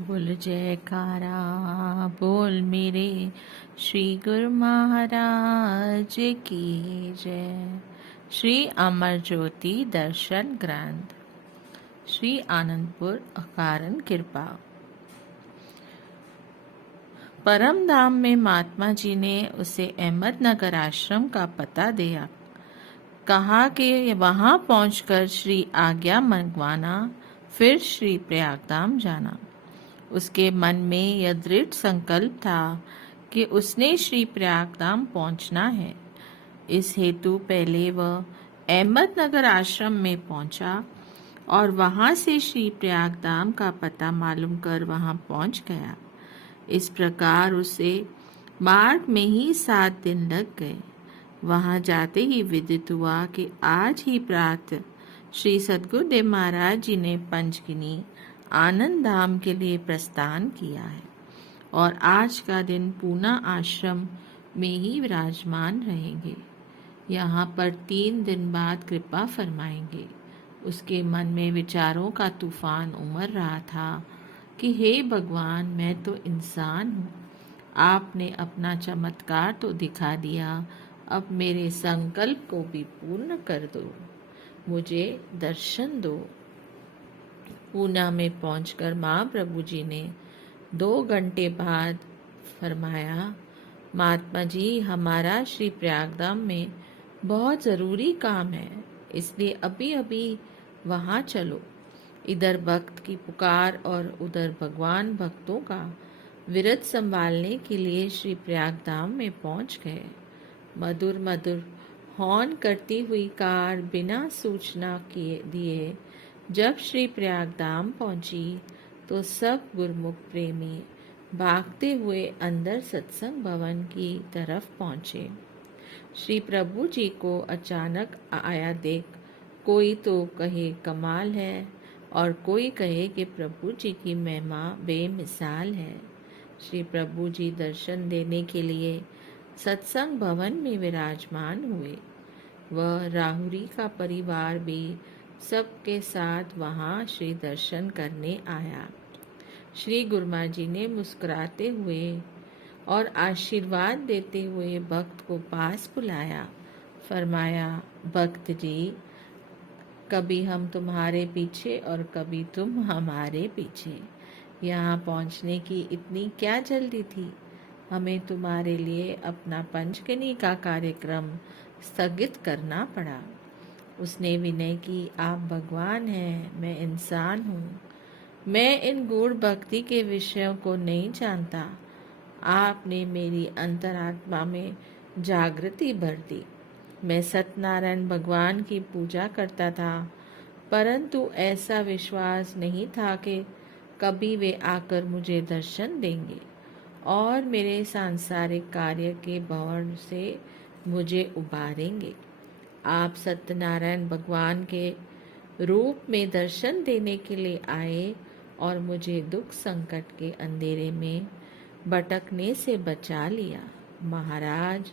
बोल जयकारा बोल मेरे श्री गुरु महाराज की जय। श्री अमर ज्योति दर्शन ग्रंथ श्री आनंदपुर अकारण कृपा। परम धाम में महात्मा जी ने उसे अहमदनगर आश्रम का पता दिया। कहा कि वहां पहुंचकर श्री आज्ञा मंगवाना, फिर श्री प्रयागधाम जाना। उसके मन में यह दृढ़ संकल्प था कि उसने श्री प्रयागधाम पहुंचना है। इस हेतु पहले वह अहमदनगर आश्रम में पहुंचा और वहां से श्री प्रयागधाम का पता मालूम कर वहां पहुंच गया। इस प्रकार उसे मार्ग में ही 7 दिन लग गए। वहां जाते ही विदित हुआ कि आज ही प्रातः श्री सद्गुरुदेव महाराज जी ने पंचगिनी आनंद धाम के लिए प्रस्थान किया है और आज का दिन पूना आश्रम में ही विराजमान रहेंगे। यहाँ पर 3 दिन बाद कृपा फरमाएंगे। उसके मन में विचारों का तूफान उमड़ रहा था कि हे भगवान, मैं तो इंसान हूँ, आपने अपना चमत्कार तो दिखा दिया, अब मेरे संकल्प को भी पूर्ण कर दो, मुझे दर्शन दो। पूना में पहुंचकर महाप्रभु जी ने 2 घंटे बाद फरमाया, महात्मा जी, हमारा श्री प्रयागधाम में बहुत ज़रूरी काम है, इसलिए अभी अभी वहाँ चलो। इधर भक्त की पुकार और उधर भगवान भक्तों का विरत संभालने के लिए श्री प्रयागधाम में पहुंच गए। मधुर मधुर हॉर्न करती हुई कार बिना सूचना किए दिए जब श्री प्रयागधाम पहुंची तो सब गुरमुख प्रेमी भागते हुए अंदर सत्संग भवन की तरफ पहुंचे। श्री प्रभु जी को अचानक आया देख कोई तो कहे कमाल है और कोई कहे कि प्रभु जी की महिमा बेमिसाल है। श्री प्रभु जी दर्शन देने के लिए सत्संग भवन में विराजमान हुए। वह राहुरी का परिवार भी सबके साथ वहां श्री दर्शन करने आया। श्री गुरुमा जी ने मुस्कुराते हुए और आशीर्वाद देते हुए भक्त को पास बुलाया। फरमाया, भक्त जी, कभी हम तुम्हारे पीछे और कभी तुम हमारे पीछे। यहाँ पहुँचने की इतनी क्या जल्दी थी? हमें तुम्हारे लिए अपना पंचगनी का कार्यक्रम स्थगित करना पड़ा। उसने विनय की, आप भगवान हैं, मैं इंसान हूँ। मैं इन गूढ़ भक्ति के विषयों को नहीं जानता। आपने मेरी अंतरात्मा में जागृति भर दी। मैं सत्यनारायण भगवान की पूजा करता था, परंतु ऐसा विश्वास नहीं था कि कभी वे आकर मुझे दर्शन देंगे और मेरे सांसारिक कार्य के भंवर से मुझे उबारेंगे। आप सत्यनारायण भगवान के रूप में दर्शन देने के लिए आए और मुझे दुख संकट के अंधेरे में भटकने से बचा लिया। महाराज,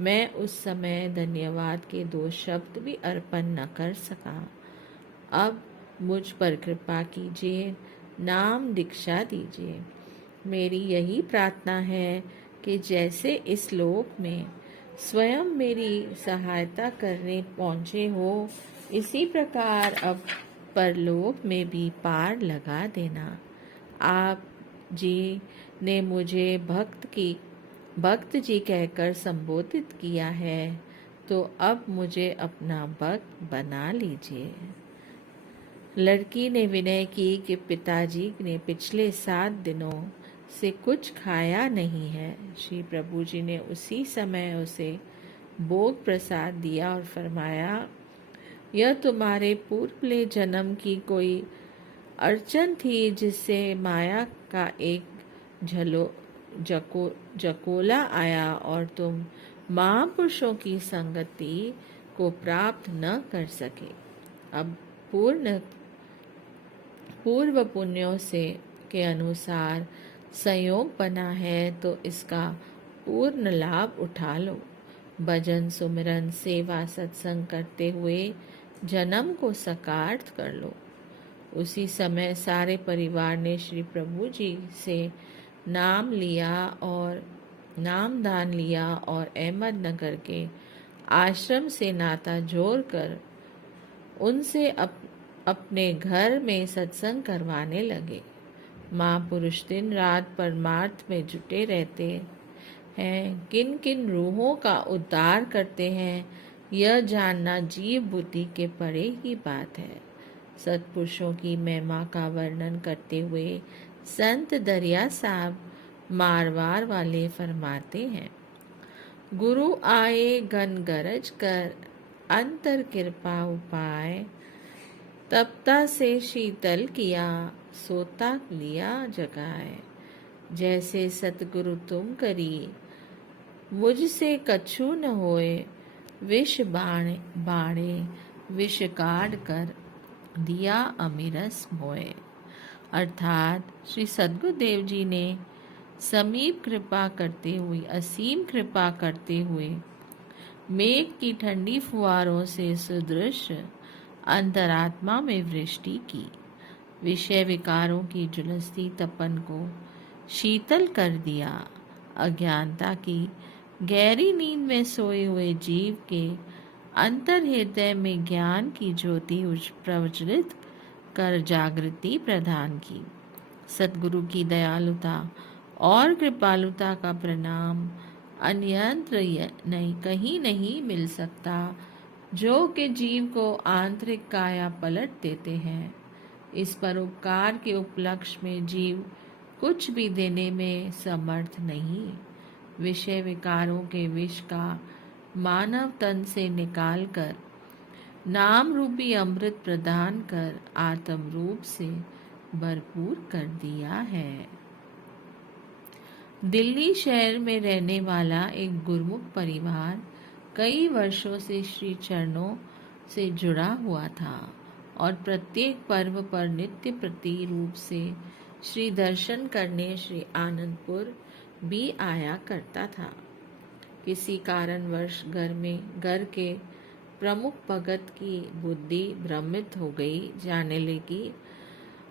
मैं उस समय धन्यवाद के 2 शब्द भी अर्पण न कर सका। अब मुझ पर कृपा कीजिए, नाम दीक्षा दीजिए। मेरी यही प्रार्थना है कि जैसे इस लोक में स्वयं मेरी सहायता करने पहुँचे हो, इसी प्रकार अब परलोक में भी पार लगा देना। आप जी ने मुझे भक्त जी कहकर संबोधित किया है, तो अब मुझे अपना भक्त बना लीजिए। लड़की ने विनय की कि पिताजी ने पिछले 7 दिनों से कुछ खाया नहीं है। श्री प्रभु जी ने उसी समय उसे भोग प्रसाद दिया और फरमाया, यह तुम्हारे पूर्वले जन्म की कोई अड़चन थी जिससे माया का एक जकोला आया और तुम महापुरुषों की संगति को प्राप्त न कर सके। अब पूर्व पुण्यों से के अनुसार संयोग बना है तो इसका पूर्ण लाभ उठा लो। भजन सुमिरन सेवा सत्संग करते हुए जन्म को साकार कर लो। उसी समय सारे परिवार ने श्री प्रभु जी से नाम लिया और नामदान लिया और अहमदनगर के आश्रम से नाता जोड़कर उनसे अपने घर में सत्संग करवाने लगे। महापुरुष दिन रात परमार्थ में जुटे रहते हैं। किन किन रूहों का उद्धार करते हैं, यह जानना जीव बुद्धि के परे की बात है। सत्पुरुषों की महिमा का वर्णन करते हुए संत दरिया साहब मारवाड़ वाले फरमाते हैं, गुरु आए घन गरज कर अंतर कृपा उपाय, तपता से शीतल किया सोता लिया जगाए। जैसे सतगुरु तुम करी मुझसे कछु न होए, विष बाणे विष काढ़ कर दिया अमीरस मोए। अर्थात श्री सद्गुरुदेव जी ने समीप कृपा करते हुए, असीम कृपा करते हुए मेघ की ठंडी फुहारों से सदृश अंतरात्मा में वृष्टि की। विषय विकारों की झुलसती तपन को शीतल कर दिया। अज्ञानता की गहरी नींद में सोए हुए जीव के अंतर हृदय में ज्ञान की ज्योति प्रज्वलित कर जागृति प्रदान की। सतगुरु की दयालुता और कृपालुता का प्रणाम अन्यत्र नहीं कहीं नहीं मिल सकता, जो कि जीव को आंतरिक काया पलट देते हैं। इस परोपकार के उपलक्ष्य में जीव कुछ भी देने में समर्थ नहीं। विषय विकारों के विष का मानव तन से निकालकर नाम रूपी अमृत प्रदान कर आत्म रूप से भरपूर कर दिया है। दिल्ली शहर में रहने वाला एक गुरमुख परिवार कई वर्षों से श्री चरणों से जुड़ा हुआ था और प्रत्येक पर्व पर नित्य प्रति रूप से श्री दर्शन करने श्री आनंदपुर भी आया करता था। किसी कारणवश घर के प्रमुख भगत की बुद्धि भ्रमित हो गई, जाने लगी।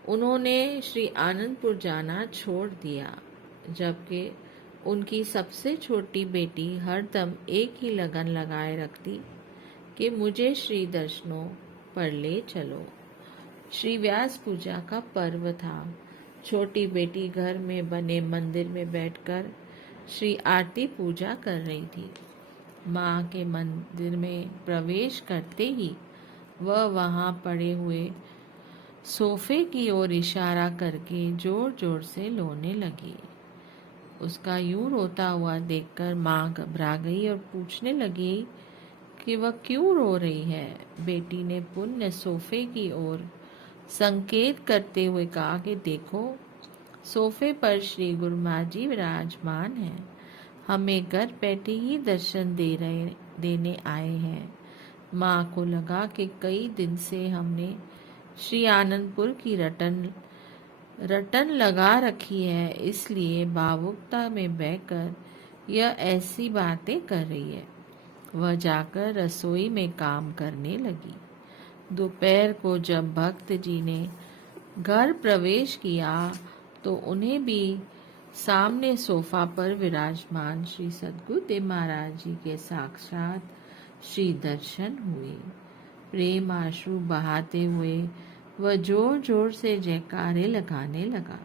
उन्होंने श्री आनंदपुर जाना छोड़ दिया, जबकि उनकी सबसे छोटी बेटी हरदम एक ही लगन लगाए रखती कि मुझे श्री दर्शनों पर ले चलो। श्री व्यास पूजा का पर्व था। छोटी बेटी घर में बने मंदिर में बैठकर श्री आरती पूजा कर रही थी। माँ के मंदिर में प्रवेश करते ही वह वहाँ पड़े हुए सोफे की ओर इशारा करके जोर जोर से रोने लगी। उसका यूं रोता हुआ देखकर माँ घबरा गई और पूछने लगी कि वह क्यों रो रही है। बेटी ने पुण्य सोफे की ओर संकेत करते हुए कहा कि देखो, सोफे पर श्री गुरु माँ जी विराजमान हैं, हमें घर बैठे ही दर्शन देने आए हैं। माँ को लगा कि कई दिन से हमने श्री आनंदपुर की रटन लगा रखी है, इसलिए भावुकता में बहकर यह ऐसी बातें कर रही है। वह जाकर रसोई में काम करने लगी। दोपहर को जब भक्त जी ने घर प्रवेश किया तो उन्हें भी सामने सोफा पर विराजमान श्री सद्गुरुदेव महाराज जी के साक्षात श्री दर्शन हुए। प्रेम आंसू बहाते हुए वह जोर जोर से जयकारे लगाने लगा।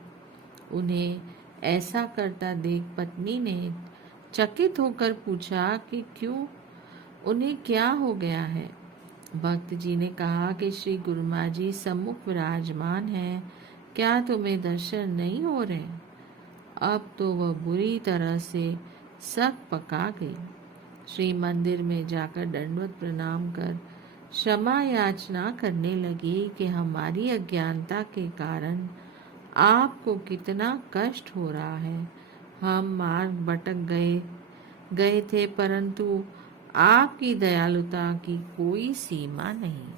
उन्हें ऐसा करता देख पत्नी ने चकित होकर पूछा कि क्यों, उन्हें क्या हो गया है। भक्त जी ने कहा कि श्री गुरु माँ जी सम्मुख विराजमान हैं, क्या तुम्हें दर्शन नहीं हो रहे। अब तो वह बुरी तरह से सक पका गई। श्री मंदिर में जाकर दंडवत प्रणाम कर क्षमा याचना करने लगी कि हमारी अज्ञानता के कारण आपको कितना कष्ट हो रहा है। हम मार्ग भटक गए थे, परंतु आपकी दयालुता की कोई सीमा नहीं।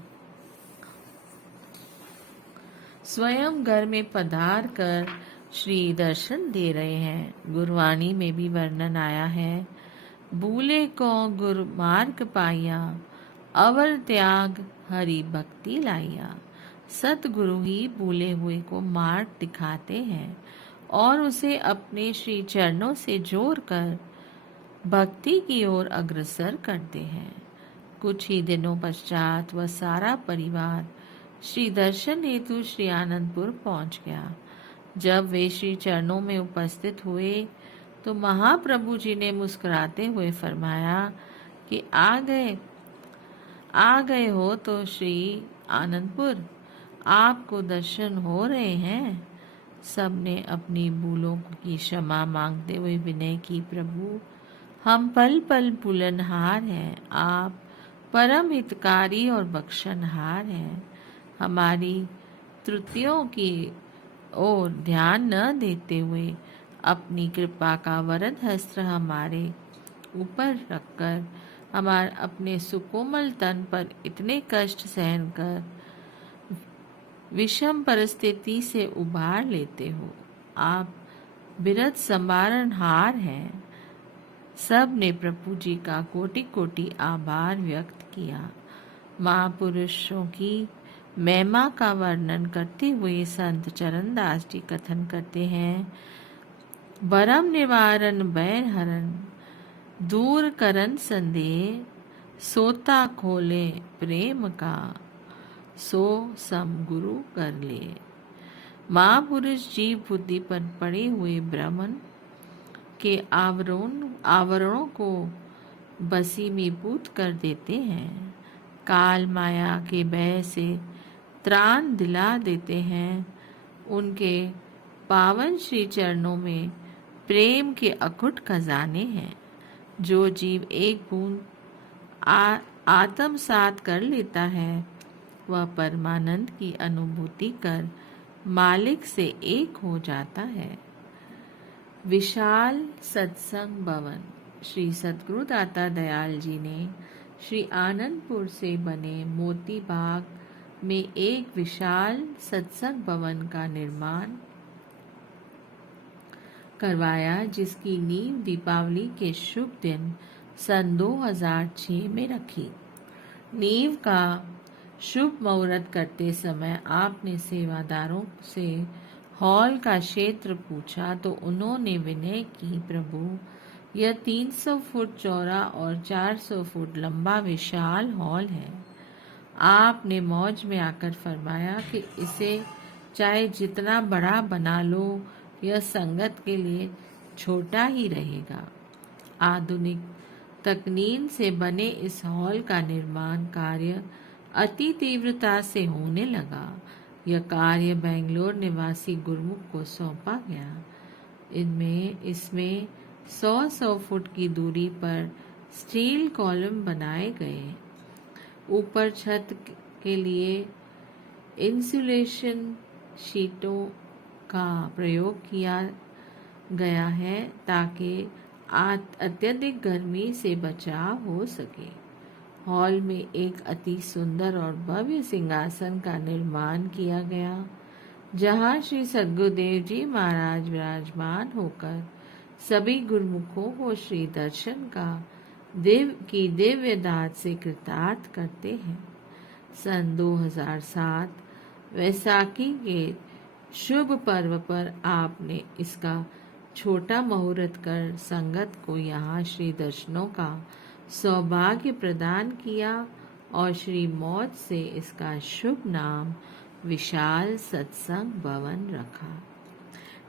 स्वयं घर में पधार कर श्री दर्शन दे रहे हैं। गुरवाणी में भी वर्णन आया है, भूले को गुर मार्ग पाया, अवर त्याग हरि भक्ति लाया। सतगुरु ही भूले हुए को मार्ग दिखाते हैं और उसे अपने श्री चरणों से जोड़कर भक्ति की ओर अग्रसर करते हैं। कुछ ही दिनों पश्चात वह सारा परिवार श्री दर्शन हेतु श्री आनंदपुर पहुंच गया। जब वे श्री चरणों में उपस्थित हुए तो महाप्रभु जी ने मुस्कुराते हुए फरमाया कि आ गए हो तो श्री आनंदपुर, आपको दर्शन हो रहे हैं। सबने अपनी भूलों की क्षमा मांगते हुए विनय की, प्रभु हम पल पल भूलनहार हैं, आप परम हितकारी और बख्शनहार हैं। हमारी त्रुटियों की ओर ध्यान न देते हुए अपनी कृपा का वरद हस्त हमारे ऊपर रखकर हमारे अपने सुकोमल तन पर इतने कष्ट सहन कर विषम परिस्थिति से उबार लेते हो। आप बिरध संवारनहार हैं। सब ने प्रभु जी का कोटि कोटि आभार व्यक्त किया। महापुरुषों की महिमा का वर्णन करते हुए संत चरणदास जी कथन करते हैं, भरम निवारण बैर हरण, दूर करन संदेह, सोता खोले प्रेम का, सो सम गुरु कर ले। महापुरुष जीव बुद्धि पर पड़े हुए ब्रह्मन के आवरणों को बसीमीभूत कर देते हैं, काल माया के भय से त्राण दिला देते हैं। उनके पावन श्री चरणों में प्रेम के अकुट खजाने हैं। जो जीव एक बूंद आत्मसात कर लेता है वह परमानंद की अनुभूति कर मालिक से एक हो जाता है। विशाल सत्संग भवन। श्री सतगुरु दाता दयाल जी ने श्री आनंदपुर से बने मोती बाग में एक विशाल सत्संग भवन का निर्माण करवाया, जिसकी नींव दीपावली के शुभ दिन सन 2006 में रखी। नींव का शुभ मुहूर्त करते समय आपने सेवादारों से हॉल का क्षेत्र पूछा तो उन्होंने विनय की, प्रभु यह 300 फुट चौड़ा और 400 फुट लंबा विशाल हॉल है। आपने मौज में आकर फरमाया कि इसे चाहे जितना बड़ा बना लो, यह संगत के लिए छोटा ही रहेगा। आधुनिक तकनीक से बने इस हॉल का निर्माण कार्य अति तीव्रता से होने लगा। यह कार्य बेंगलोर निवासी गुरमुख को सौंपा गया। इसमें 100 फुट की दूरी पर स्टील कॉलम बनाए गए। ऊपर छत के लिए इंसुलेशन शीटों का प्रयोग किया गया है ताकि अत्यधिक गर्मी से बचाव हो सके। हॉल में एक अति सुंदर और भव्य सिंहासन का निर्माण किया गया, जहां श्री सद्गुरुदेव जी महाराज विराजमान होकर सभी गुरुमुखों को श्री दर्शन की दिव्य दात से कृतार्थ करते हैं। सन 2007 वैसाखी के शुभ पर्व पर आपने इसका छोटा मुहूर्त कर संगत को यहाँ श्री दर्शनों का सौभाग्य प्रदान किया और श्री मौज से इसका शुभ नाम विशाल सत्संग भवन रखा।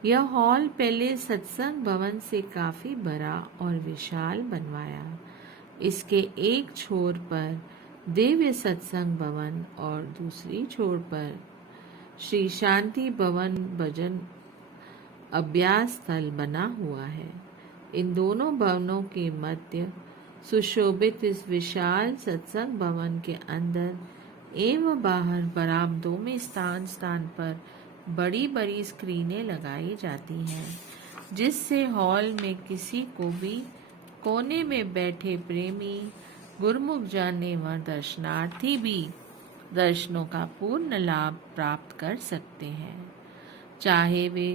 यह हॉल पहले सत्संग भवन से काफी बड़ा और विशाल बनवाया। इसके एक छोर पर दिव्य सत्संग भवन और दूसरी छोर पर श्री शांति भवन भजन अभ्यास स्थल बना हुआ है। इन दोनों भवनों के मध्य सुशोभित इस विशाल सत्संग भवन के अंदर एवं बाहर बरामदों में स्थान स्थान पर बड़ी बड़ी स्क्रीनें लगाई जाती हैं, जिससे हॉल में किसी को भी कोने में बैठे प्रेमी गुरमुख जानने व दर्शनार्थी भी दर्शनों का पूर्ण लाभ प्राप्त कर सकते हैं। चाहे वे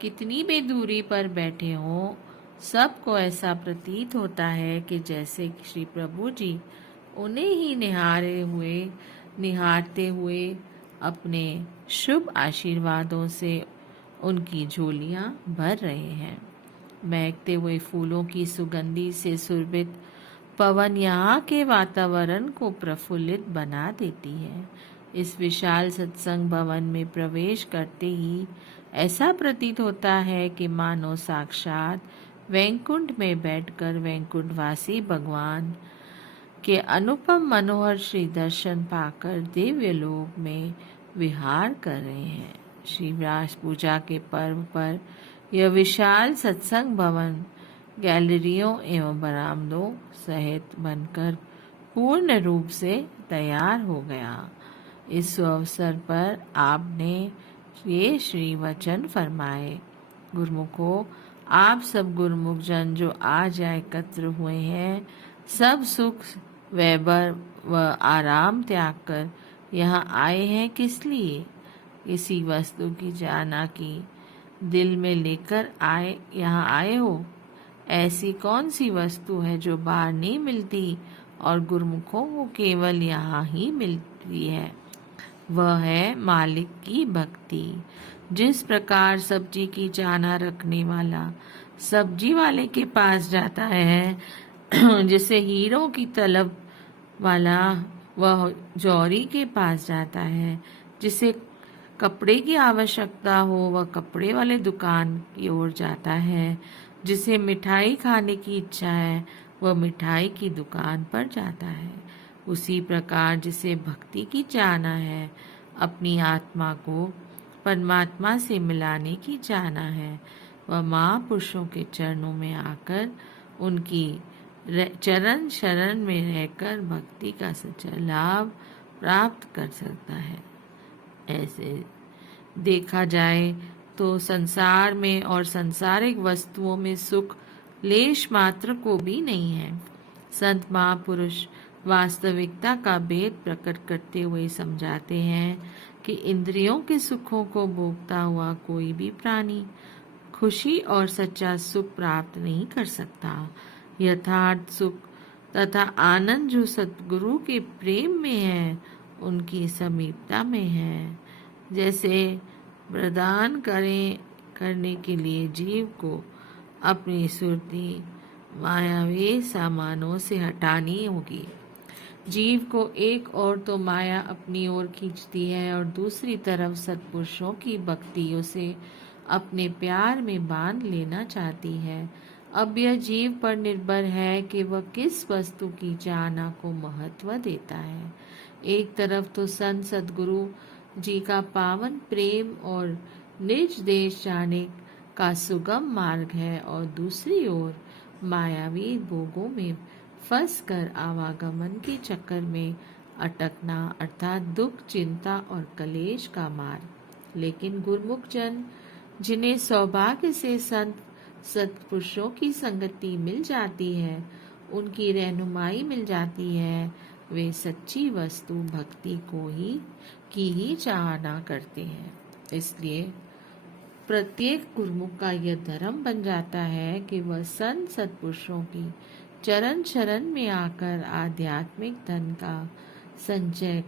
कितनी भी दूरी पर बैठे हों, सबको ऐसा प्रतीत होता है कि जैसे श्री प्रभु जी उन्हें ही निहारते हुए अपने शुभ आशीर्वादों से उनकी झोलियां भर रहे हैं। महकते हुए फूलों की सुगंधी से सुरभित पवन यहाँ के वातावरण को प्रफुल्लित बना देती है। इस विशाल सत्संग भवन में प्रवेश करते ही ऐसा प्रतीत होता है कि मानो साक्षात वैकुंठ में बैठकर वैकुंठवासी भगवान के अनुपम मनोहर श्री दर्शन पाकर दिव्य लोक में विहार कर रहे हैं। श्री व्यास पूजा के पर्व पर यह विशाल सत्संग भवन गैलरियों एवं बरामदों सहित बनकर पूर्ण रूप से तैयार हो गया। इस अवसर पर आपने ये श्री वचन फरमाए। गुरुमुखों, आप सब गुरुमुख जन जो आज यहाँ एकत्र हुए हैं, सब सुख वैभव व आराम त्याग कर यहाँ आए हैं किस लिए? किसी वस्तु की चाहना की दिल में लेकर यहाँ आए हो? ऐसी कौन सी वस्तु है जो बाहर नहीं मिलती और गुरुमुखों को केवल यहाँ ही मिलती है? वह है मालिक की भक्ति। जिस प्रकार सब्जी की चाहना रखने वाला सब्जी वाले के पास जाता है, जिसे हीरों की तलब वाला वह जौहरी के पास जाता है, जिसे कपड़े की आवश्यकता हो वह कपड़े वाले दुकान की ओर जाता है, जिसे मिठाई खाने की इच्छा है वह मिठाई की दुकान पर जाता है। उसी प्रकार जिसे भक्ति की चाहना है, अपनी आत्मा को परमात्मा से मिलाने की चाहना है, वह महापुरुषों के चरणों में आकर उनकी चरण शरण में रहकर भक्ति का सच्चा लाभ प्राप्त कर सकता है। ऐसे देखा जाए तो संसार में और सांसारिक वस्तुओं में सुख लेश मात्र को भी नहीं है। संत महापुरुष वास्तविकता का भेद प्रकट करते हुए समझाते हैं कि इंद्रियों के सुखों को भोगता हुआ कोई भी प्राणी खुशी और सच्चा सुख प्राप्त नहीं कर सकता। यथार्थ सुख तथा आनंद जो सतगुरु के प्रेम में है, उनकी समीपता में है। जैसे प्रदान करने के लिए जीव को अपनी सुरती मायावी सामानों से हटानी होगी। जीव को एक ओर तो माया अपनी ओर खींचती है और दूसरी तरफ सत्पुरुषों की भक्तियों से अपने प्यार में बांध लेना चाहती है। अब यह जीव पर निर्भर है कि वह किस वस्तु की चाहना को महत्व देता है। एक तरफ तो संत सद्गुरु जी का पावन प्रेम और निज देश जाने का सुगम मार्ग है और दूसरी ओर मायावी भोगों में फंसकर आवागमन के चक्कर में अटकना अर्थात दुख, चिंता और कलेश का मार्ग। लेकिन गुरुमुख जन जिन्हें सौभाग्य से संत सत्पुरुषों की संगति मिल जाती है, उनकी रहनुमाई मिल जाती है, वे सच्ची वस्तु भक्ति की ही चाहना करते हैं। इसलिए प्रत्येक गुरुमुख का यह धर्म बन जाता है कि वह संत सत्पुरुषों की चरण शरण में आकर आध्यात्मिक धन का संचय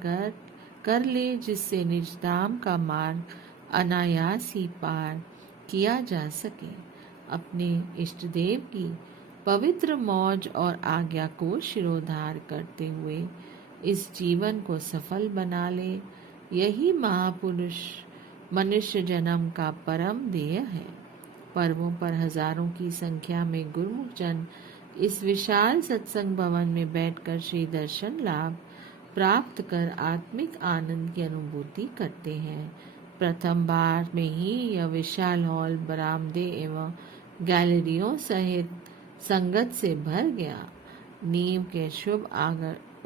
कर ले, जिससे निजधाम का मार्ग अनायास ही पार किया जा सके। अपने इष्ट देव की पवित्र मौज और आज्ञा को शिरोधार करते हुए इस जीवन को सफल बना ले, यही महापुरुष मनुष्य जन्म का परम ध्येय है। पर्वों पर हजारों की संख्या में गुरुमुख जन इस विशाल सत्संग भवन में बैठकर श्री दर्शन लाभ प्राप्त कर आत्मिक आनंद की अनुभूति करते हैं। प्रथम बार में ही यह विशाल हॉल बरामदे एवं गैलरियों सहित संगत से भर गया। नींव के शुभ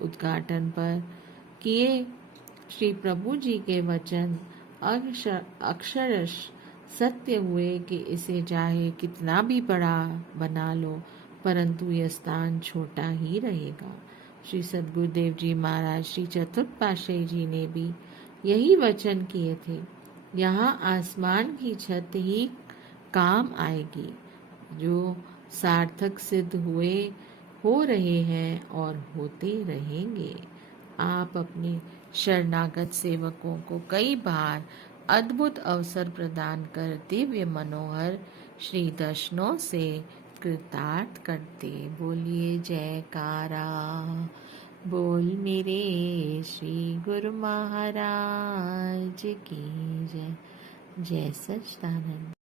उद्घाटन पर किए श्री प्रभु जी के वचन अक्षरश सत्य हुए कि इसे चाहे कितना भी बड़ा बना लो, परंतु यह स्थान छोटा ही रहेगा। श्री सद्गुरुदेव जी महाराज श्री चतुर्थ पातशाही जी ने भी यही वचन किए थे। यहाँ आसमान की छत ही काम आएगी, जो सार्थक सिद्ध हो रहे हैं और होते रहेंगे। आप अपने शरणागत सेवकों को कई बार अद्भुत अवसर प्रदान कर दिव्य मनोहर श्री दर्शनों से कृतार्थ करते। बोलिए जयकारा, बोल मेरे श्री गुरु महाराज की जय। जय सच्चिदानंद।